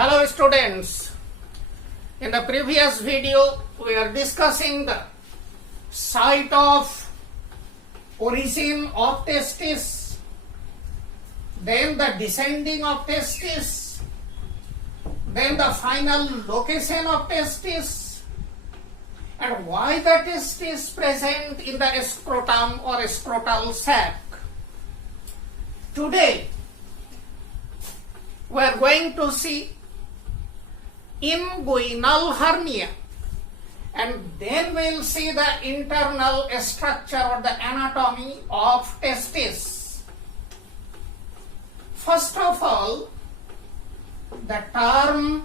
Hello students, in the previous video we are discussing the site of origin of testis, then the descending of testis, then the final location of testis, and why the testis present in the scrotum or scrotal sac. Today we are going to see inguinal hernia, and then we will see the internal structure or the anatomy of testis. First of all, the term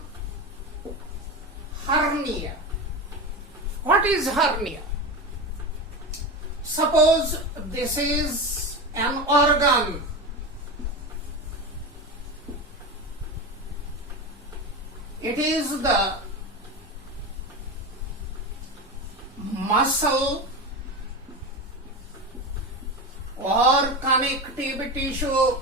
hernia. What is hernia? Suppose this is an organ. It is the muscle or connective tissue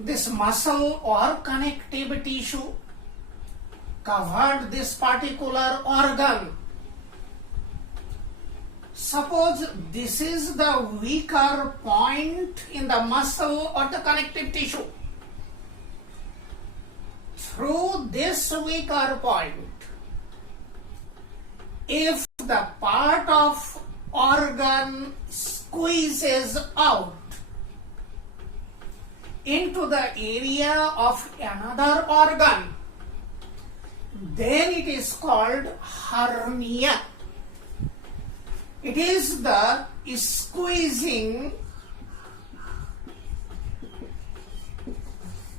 this muscle or connective tissue covered this particular organ. Suppose this is the weaker point in the muscle or the connective tissue. Through this weaker point, if the part of organ squeezes out into the area of another organ, then it is called hernia. It is the squeezing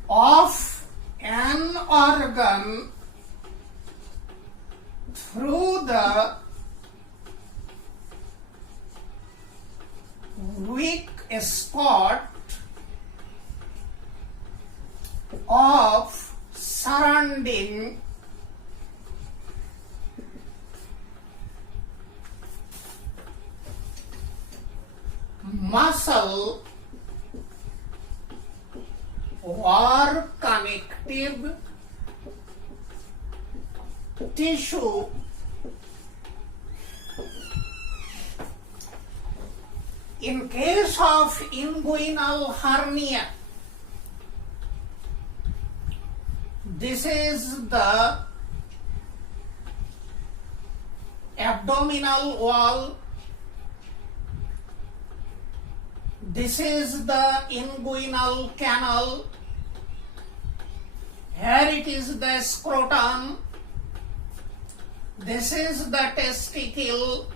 of an organ through the weak spot of surrounding muscle or connective tissue in case of inguinal hernia. This is the abdominal wall. This is the inguinal canal. Here it is the scrotum. This is the testicle.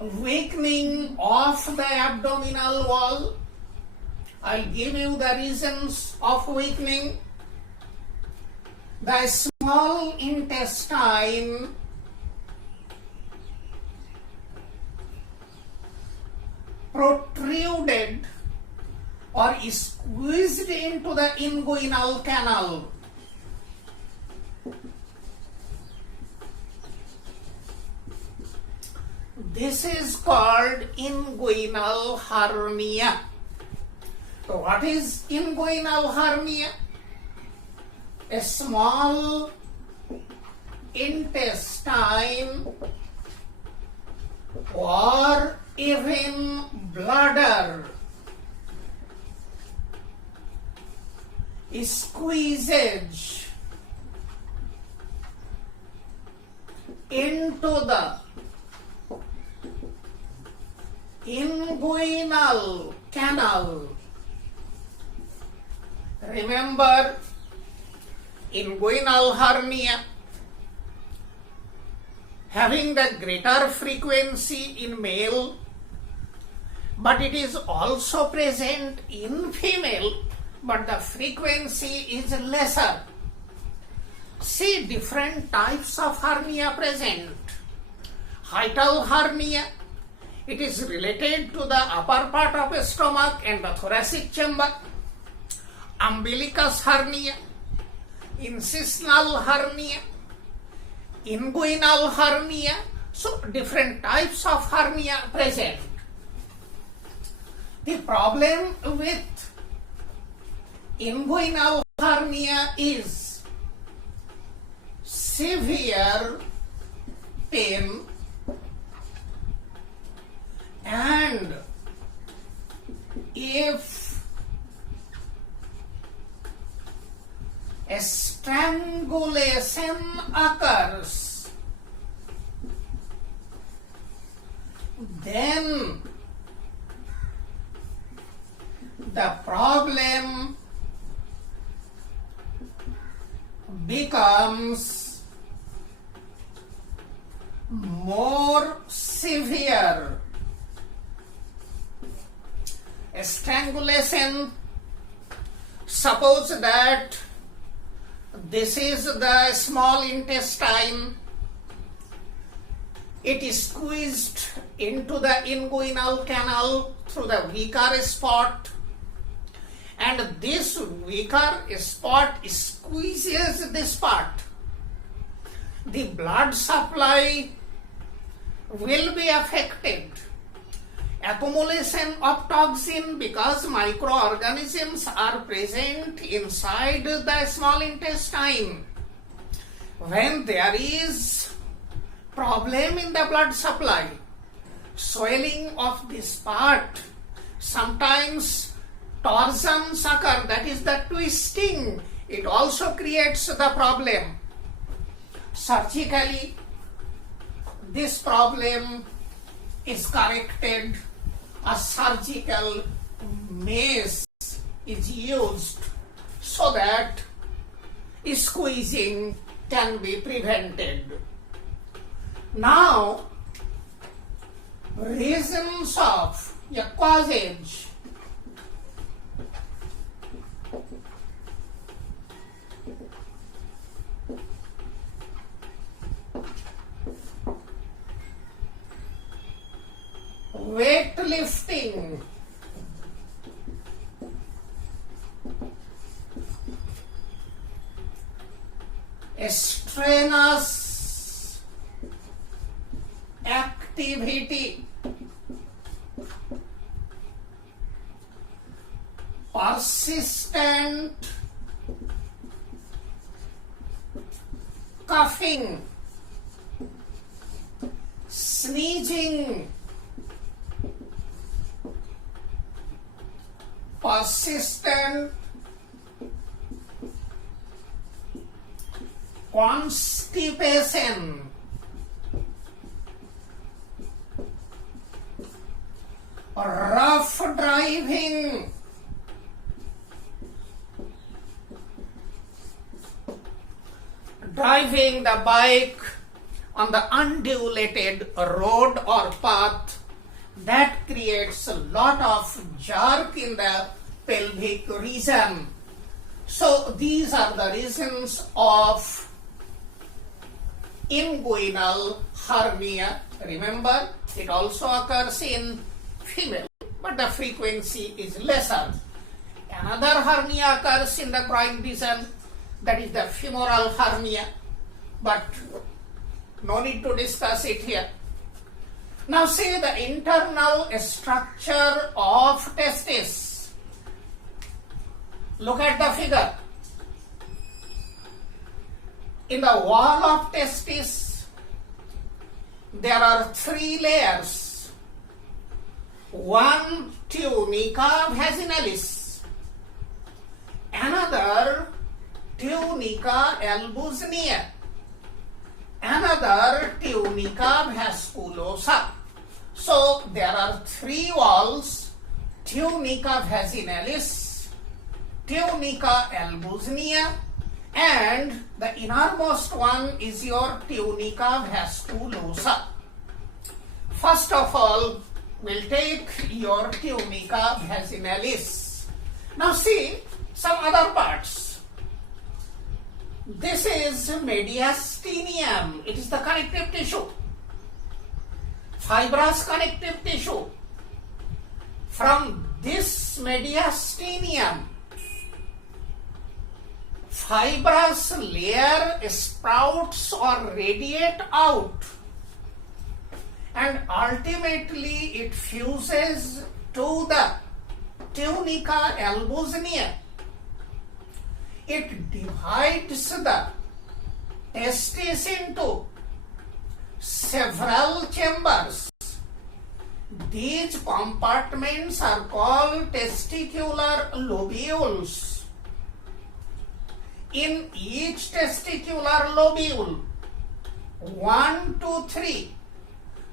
Weakening of the abdominal wall. I'll give you the reasons of weakening. The small intestine protruded or squeezed into the inguinal canal. This is called inguinal hernia. So what is inguinal hernia? A small intestine or even bladder squeezes into the inguinal canal. Remember, inguinal hernia having the greater frequency in male, but it is also present in female, but the frequency is lesser. See different types of hernia present. Hiatal hernia, it is related to the upper part of the stomach and the thoracic chamber. Umbilicus hernia, incisional hernia, inguinal hernia, So different types of hernia present. The problem with inguinal hernia is severe pain and if a strangulation occurs, then the problem becomes more severe. A strangulation, suppose that this is the small intestine, it is squeezed into the inguinal canal through the weaker spot, and this weaker spot squeezes this part. The blood supply will be affected. Accumulation of toxin, because microorganisms are present inside the small intestine. When there is problem in the blood supply, swelling of this part, sometimes torsions occur, that is the twisting, it also creates the problem. Surgically, this problem is corrected. A surgical mace is used so that squeezing can be prevented. Now, reasons of a causage. Weightlifting, strenuous activity, persistent coughing, sneezing, persistent constipation, rough driving, driving the bike on the undulated road or path, that creates a lot of jerk in the pelvic region. So these are the reasons of inguinal hernia. Remember, it also occurs in female, but the frequency is lesser. Another hernia occurs in the groin region, that is the femoral hernia, but no need to discuss it here. Now see the internal structure of testis. Look at the figure. In the wall of testis, there are 3 layers. One, tunica vaginalis. Another, tunica albuginea. Another, tunica vasculosa. So there are 3 walls: tunica vaginalis, tunica albuginea, and the innermost one is your tunica vasculosa. First of all, we'll take your tunica vaginalis. Now see some other parts. This is Medius Tinium. It is the connective tissue. Fibrous connective tissue. From this Medius Tinium, fibrous layer sprouts or radiate out and ultimately it fuses to the tunica albuginea. It divides the testis into several chambers. These compartments are called testicular lobules. In each testicular lobule, 1 to 3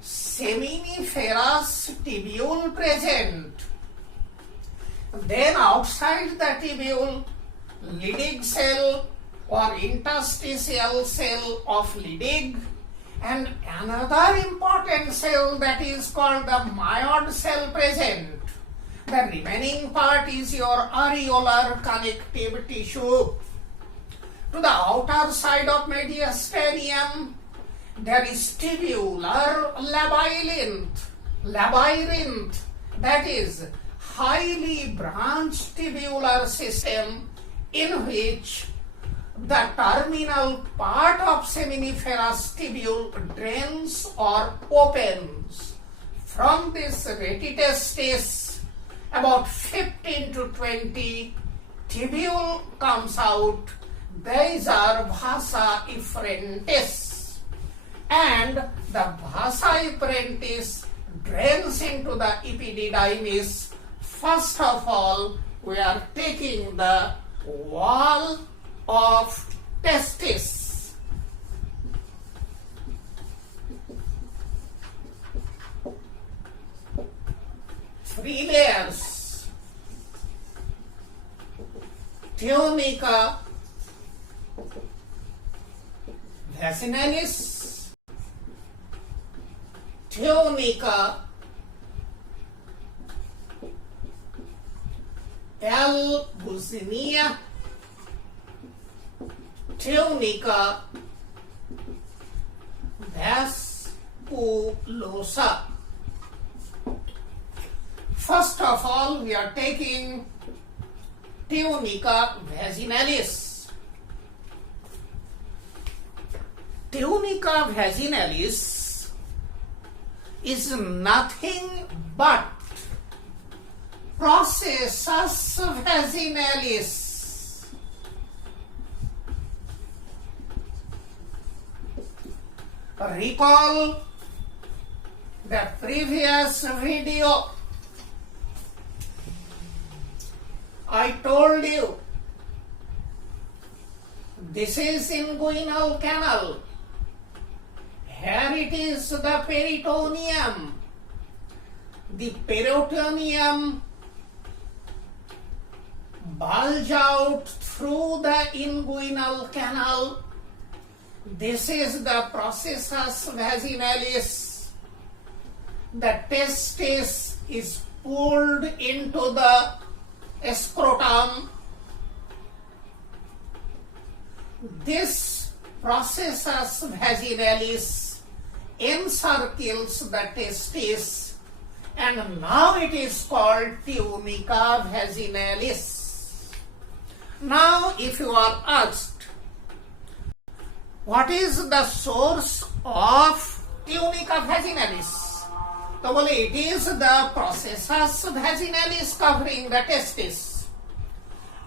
seminiferous tubule present. Then outside the tubule, Leydig cell or interstitial cell of Leydig, and another important cell that is called the Myoid cell present. The remaining part is your areolar connective tissue. To the outer side of Medius Tinium, there is tubular labyrinth, that is highly branched tubular system in which the terminal part of seminiferous tubule drains or opens. From this retitestis, about 15 to 20 tubule comes out. These are vasa efferentes, and the vasa efferentes drains into the epididymis. First of all, we are taking the wall of testis. Three layers: tunica vaginalis, tunica albuginea, tunica vasculosa. First of all, we are taking tunica vaginalis. Tunica vaginalis is nothing but processus vaginalis. Recall the previous video. I told you this is inguinal canal. Here it is the peritoneum. The peritoneum bulge out through the inguinal canal. This is the processus vaginalis. The testis is pulled into the scrotum. This processus vaginalis encircles the testis, and now it is called tunica vaginalis. Now, if you are asked, what is the source of tunica vaginalis? So, it is the processus vaginalis covering the testis.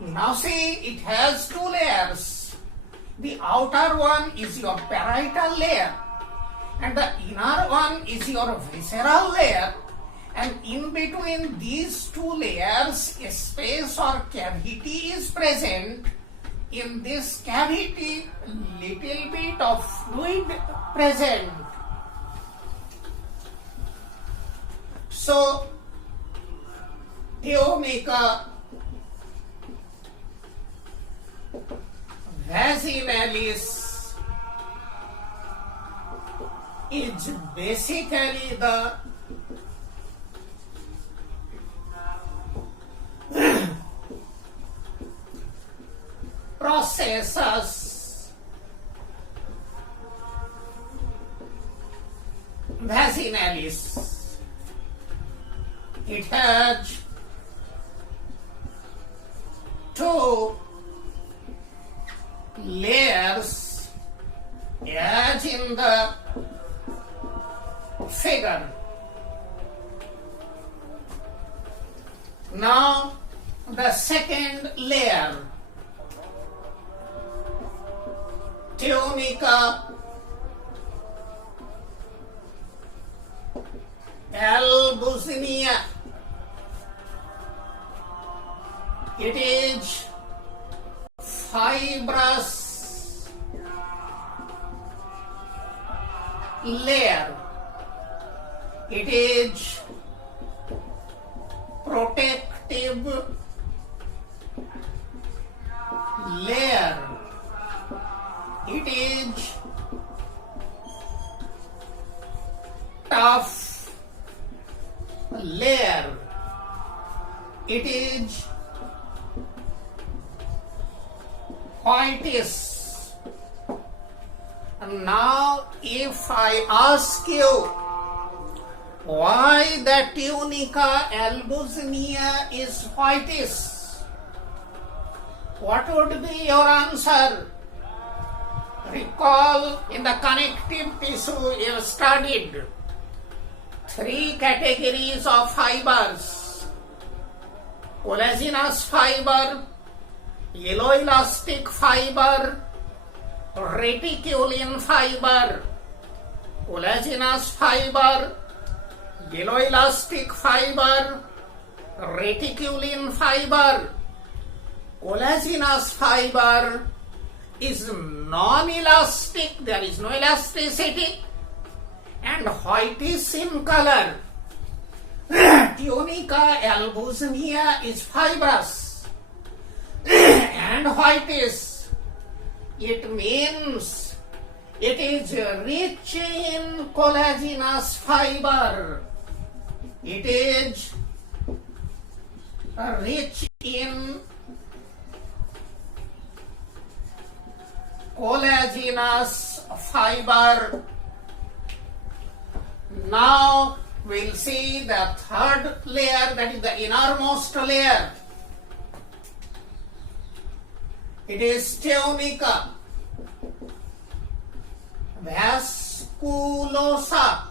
Now see, it has two layers. The outer one is your parietal layer, and the inner one is your visceral layer. And in between these two layers, a space or cavity is present. In this cavity, little bit of fluid present. So, tunica vaginalis is basically the processus vaginalis. It has two layers as in the figure. Now the second layer, tunica albuginea. It is fibrous layer. It is protective layer. It is tough layer. It is coitus. Now if I ask you why the tunica albuginea is coitus, what would be your answer? Recall, in the connective tissue you have studied 3 categories of fibers: collagenous fiber, elastic fiber, reticulin fiber. Collagenous fiber, elastic fiber, reticulin fiber. Collagenous fiber is non-elastic, there is no elasticity, and whitish in color. Tunica albuginea is fibrous and whitish. It means it is rich in collagenous fiber. It is rich in collagenous fiber. Now we'll see the third layer, that is the innermost layer. It is tunica vasculosa.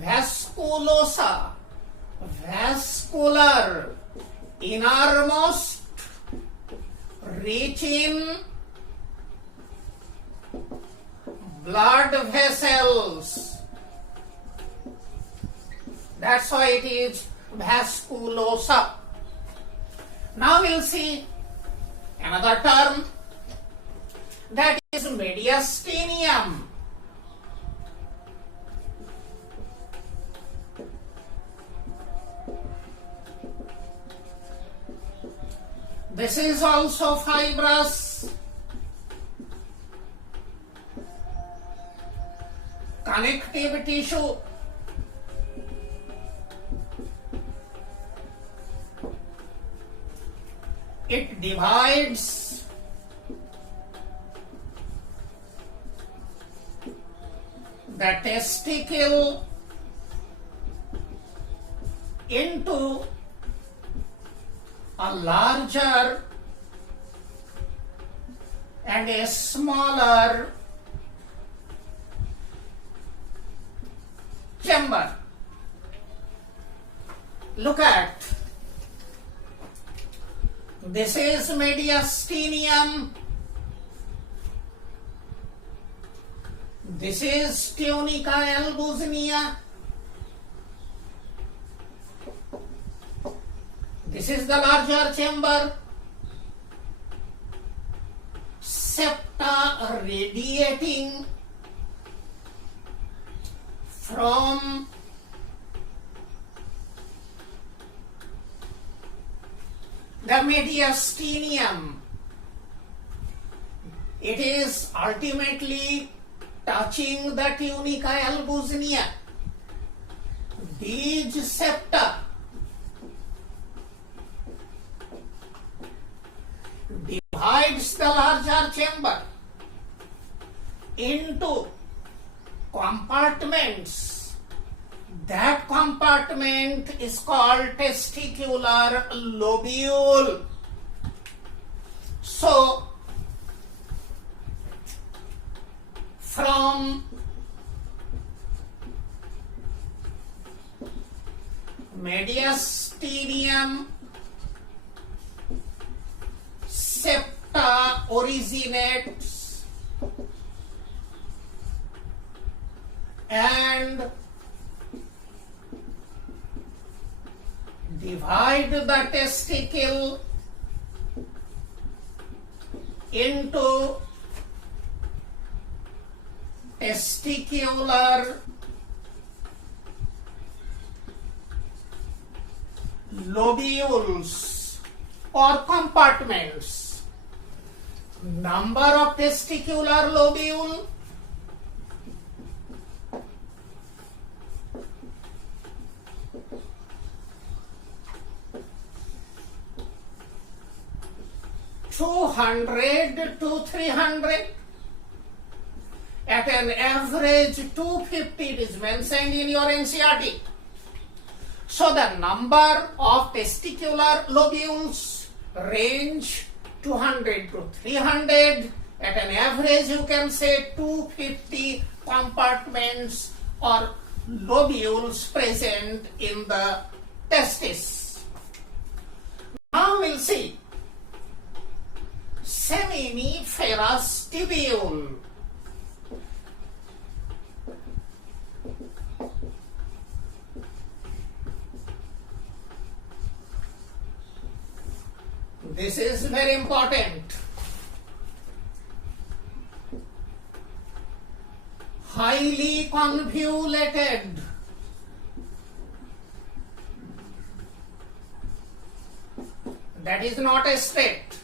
Vasculosa, vascular, innermost, rich in blood vessels. That's why it is vasculosa. Now we'll see another term, that is medius tinium. This is also fibrous, connective tissue. It divides the testicle into a larger and a smaller chamber. Look at, this is medius tinium, this is tunica albuginea, this is the larger chamber, septa radiating from the medius tinium. It is ultimately touching the tunica albuginea. These septa divides the larger chamber into compartments. That compartment is called testicular lobule. So, from Medius Tinium septa originates and divide the testicle into testicular lobules or compartments. Number of testicular lobule, (200 to 300). At an average 250 it is mentioned in your NCERT. So the number of testicular lobules range 200 to 300. At an average you can say 250 compartments or lobules present in the testis. Now we'll see seminiferous tubule. This is very important. Highly convoluted. That is not a straight.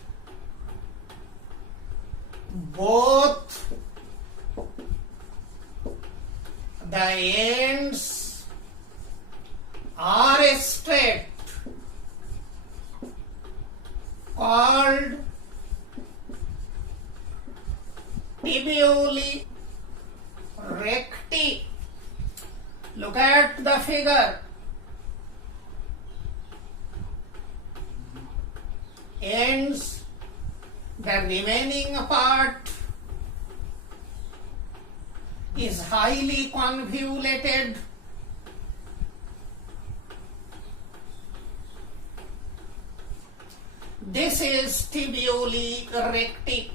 Both the ends are straight, called tubuli recti. Look at the figure. Ends, the remaining part is highly convoluted. This is tubuli recti.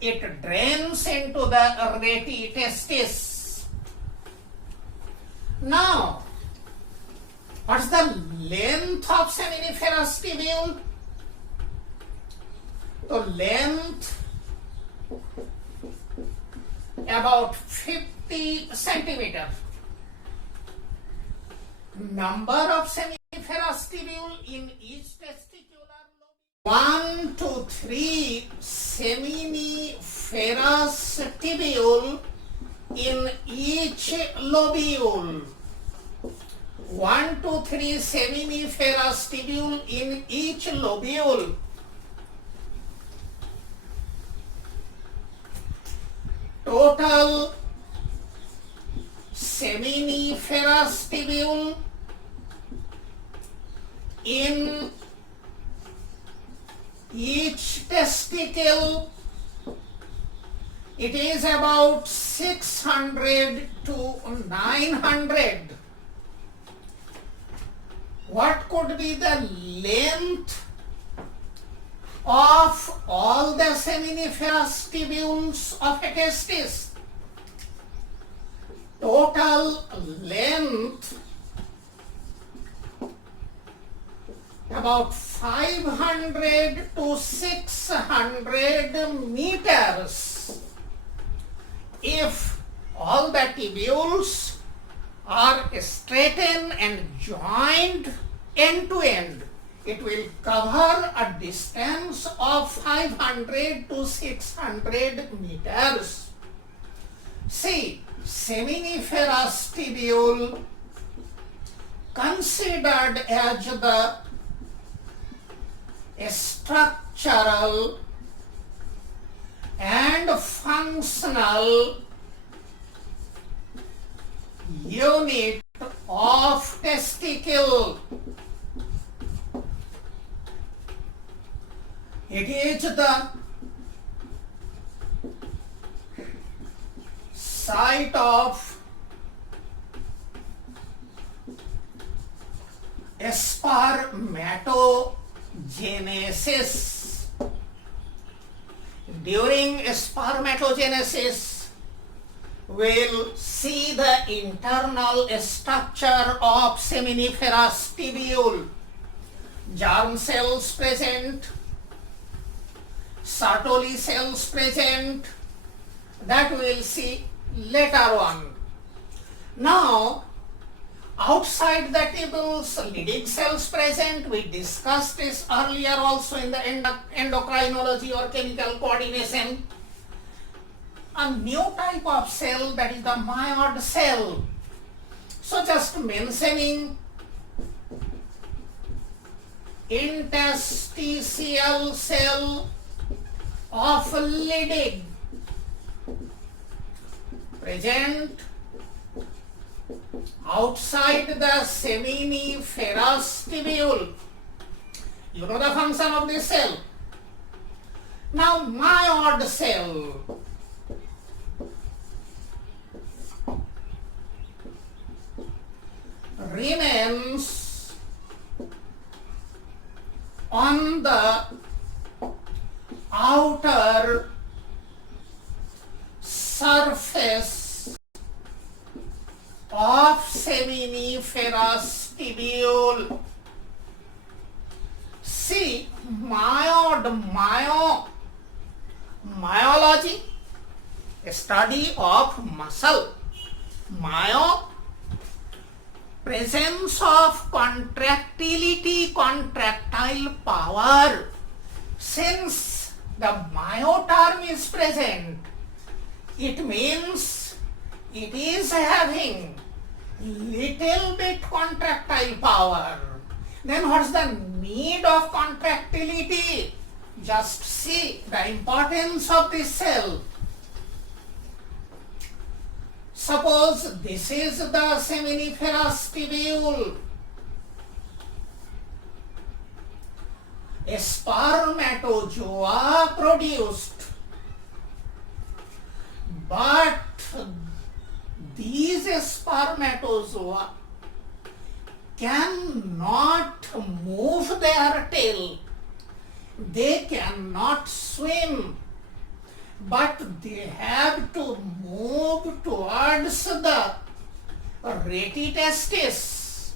It drains into the reti testis. Now, what's the length of seminiferous tubule? The length about 50 centimeters. Number of seminiferous tubule in each testicular lobule. 1 to 3 seminiferous tubule in each lobule. 1 to 3 seminiferous tubule in each lobule. Total seminiferous tubule in each testicle, it is about 600 to 900. What could be the length of all the seminiferous tubules of a testis? Total length about 500 to 600 meters. If all the tubules are straightened and joined end to end, it will cover a distance of 500 to 600 meters. See, seminiferous tubule considered as the structural and functional unit of testicle. It is the site of spermatogenesis. During spermatogenesis, we'll see the internal structure of seminiferous tubule. Germ cells present, Sertoli cells present, that we will see later on. Now, outside the tubules, leading cells present. We discussed this earlier also in the endocrinology or chemical coordination. A new type of cell, that is the myoid cell. So just mentioning interstitial cell of leading present outside the seminiferous tubule. You know the function of this cell. Now myoid cell. Remains on the outer surface of seminiferous tubule. See, myology, a study of muscle. Presence of contractility, contractile power. Since the myo term is present, it means it is having little bit contractile power. Then what's the need of contractility? Just see the importance of this cell. Suppose this is the seminiferous tubule. A spermatozoa produced, but these spermatozoa cannot move their tail. They cannot swim, but they have to move towards the rete testis.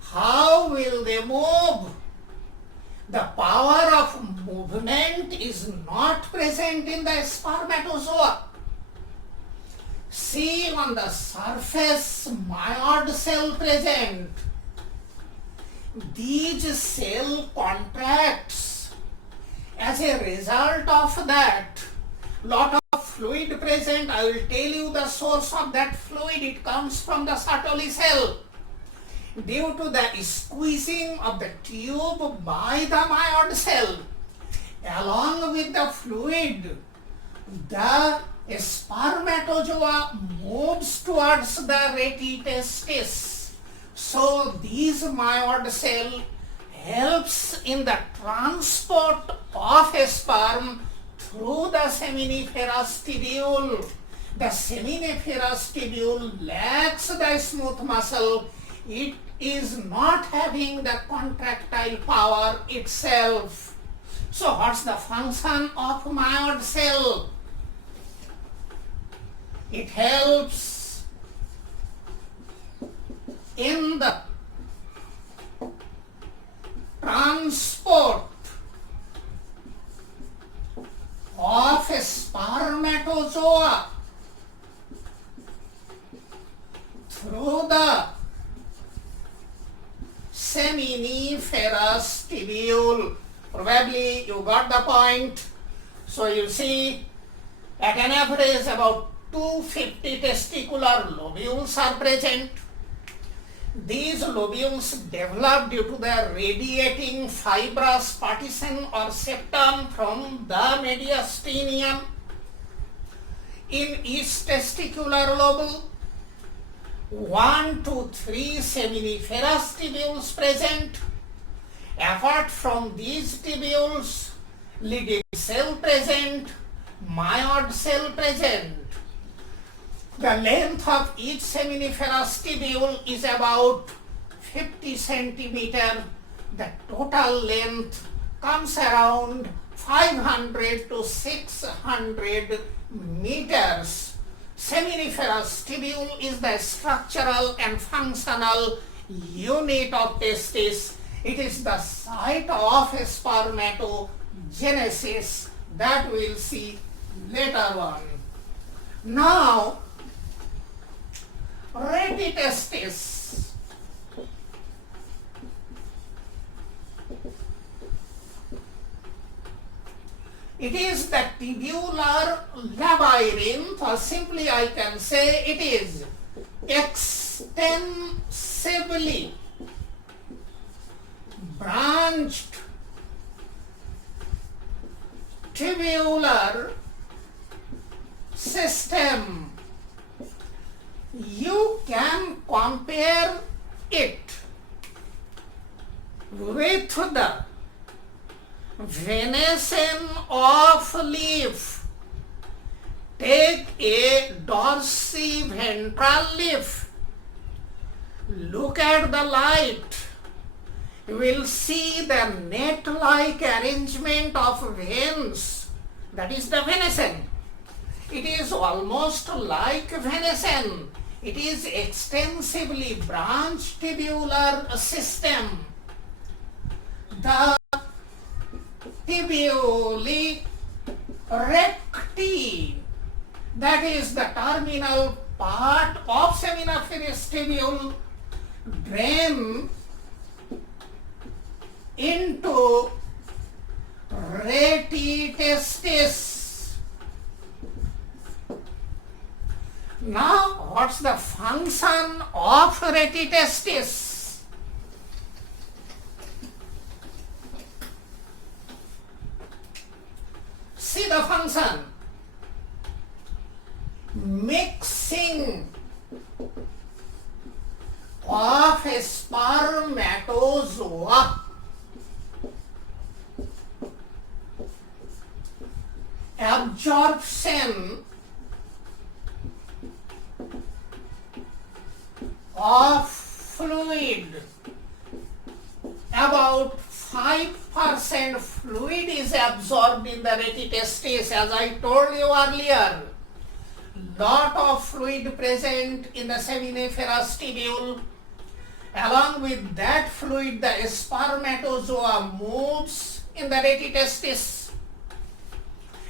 How will they move? The power of movement is not present in the spermatozoa. See on the surface myoid cell present. These cell contracts. As a result of that, lot of fluid present. I will tell you the source of that fluid. It comes from the Sertoli cell. Due to the squeezing of the tube by the myoid cell, along with the fluid, the spermatozoa moves towards the rete testis. So this myoid cell helps in the transport of a sperm through the seminiferous tubule. The seminiferous tubule lacks the smooth muscle. It is not having the contractile power itself. So what's the function of myoid cell? It helps in the transport of a spermatozoa through the seminiferous tubule. Probably you got the point. So you see, at an average about 250 testicular lobules are present. These lobules develop due to the radiating fibrous partition or septum from the medius tinium. In each testicular lobule, 1 to 3 seminiferous tubules present. Apart from these tubules, leading cell present, myoid cell present. The length of each seminiferous tubule is about 50 centimeter. The total length comes around 500 to 600 meters. Seminiferous tubule is the structural and functional unit of testis. It is the site of spermatogenesis that we'll see later on. Now, retitestis. It is the tubular labyrinth, or simply I can say it is extensively branched tubular system. You can compare it with the venation of leaf. Take a dorsiventral leaf. Look at the light. You will see the net-like arrangement of veins. That is the venation. It is almost like venation. It is extensively branched tubular system. The tubuli recti, that is the terminal part of seminiferous tubule, drain into retitestis. Now, what's the function of retitestis? See the function. Mixing of spermatozoa. Absorption of fluid. About 5% fluid is absorbed in the retitestis, as I told you earlier. Lot of fluid present in the seminiferous tubule. Along with that fluid, the spermatozoa moves in the retitestis,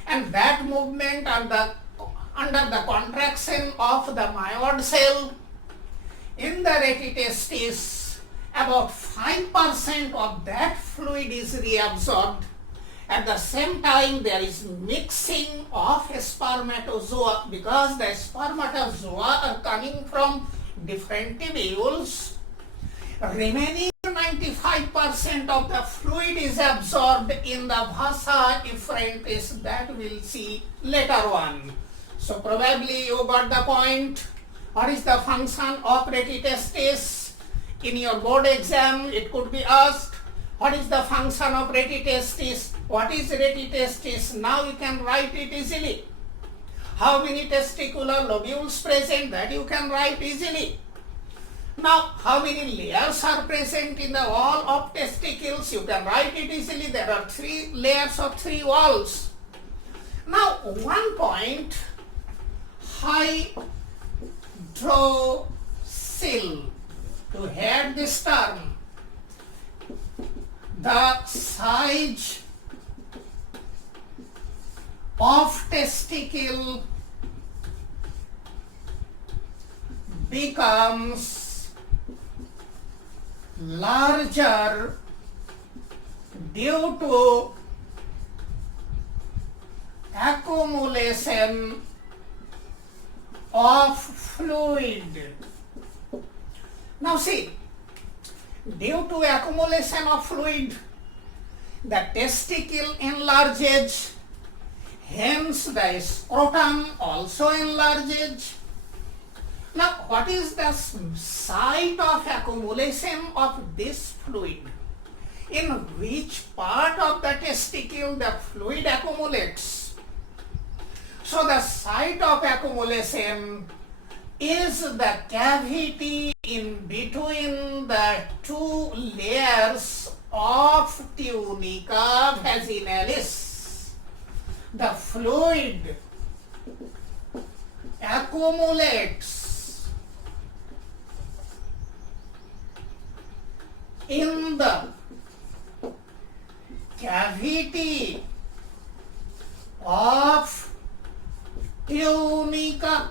and that movement under the contraction of the myoid cell in the retitestis, about 5% of that fluid is reabsorbed. At the same time, there is mixing of spermatozoa, because the spermatozoa are coming from different tubules. Remaining 95% of the fluid is absorbed in the vasa efferentis, that we'll see later on. So probably you got the point. What is the function of retitestis? In your board exam, it could be asked, what is the function of retitestis? What is retitestis? Now you can write it easily. How many testicular lobules present? That you can write easily. Now, how many layers are present in the wall of testicles? You can write it easily. There are 3 layers or 3 walls. Now, one point, hydrocele, to head this term, the size of testicle becomes larger due to accumulation of fluid. Now see, due to accumulation of fluid, the testicle enlarges, hence the scrotum also enlarges. Now, what is the site of accumulation of this fluid? In which part of the testicle the fluid accumulates? So, the site of accumulation is the cavity in between the of tunica vaginalis. The fluid accumulates in the cavity of tunica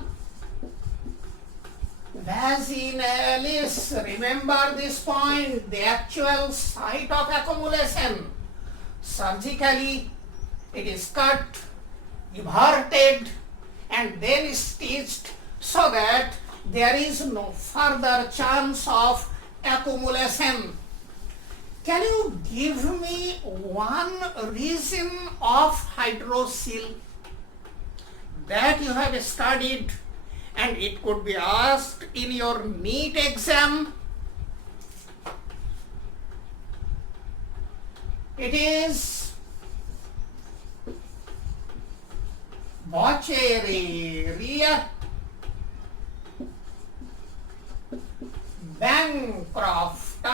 vaginalis. Remember this point, the actual site of accumulation. Surgically, it is cut, everted, and then stitched so that there is no further chance of accumulation. Can you give me one region of hydrocele that you have studied and it could be asked in your NEET exam? It is Boccheria, Bancrofti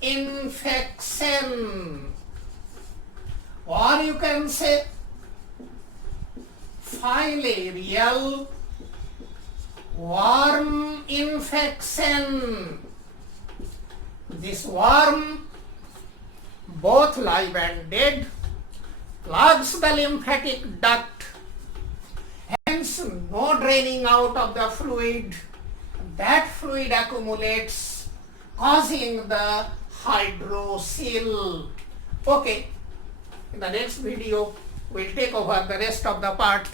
infection, or you can say filarial worm infection. This worm, both live and dead, plugs the lymphatic duct, hence no draining out of the fluid. That fluid accumulates, causing the hydrocele. Okay, in the next video we'll take over the rest of the part.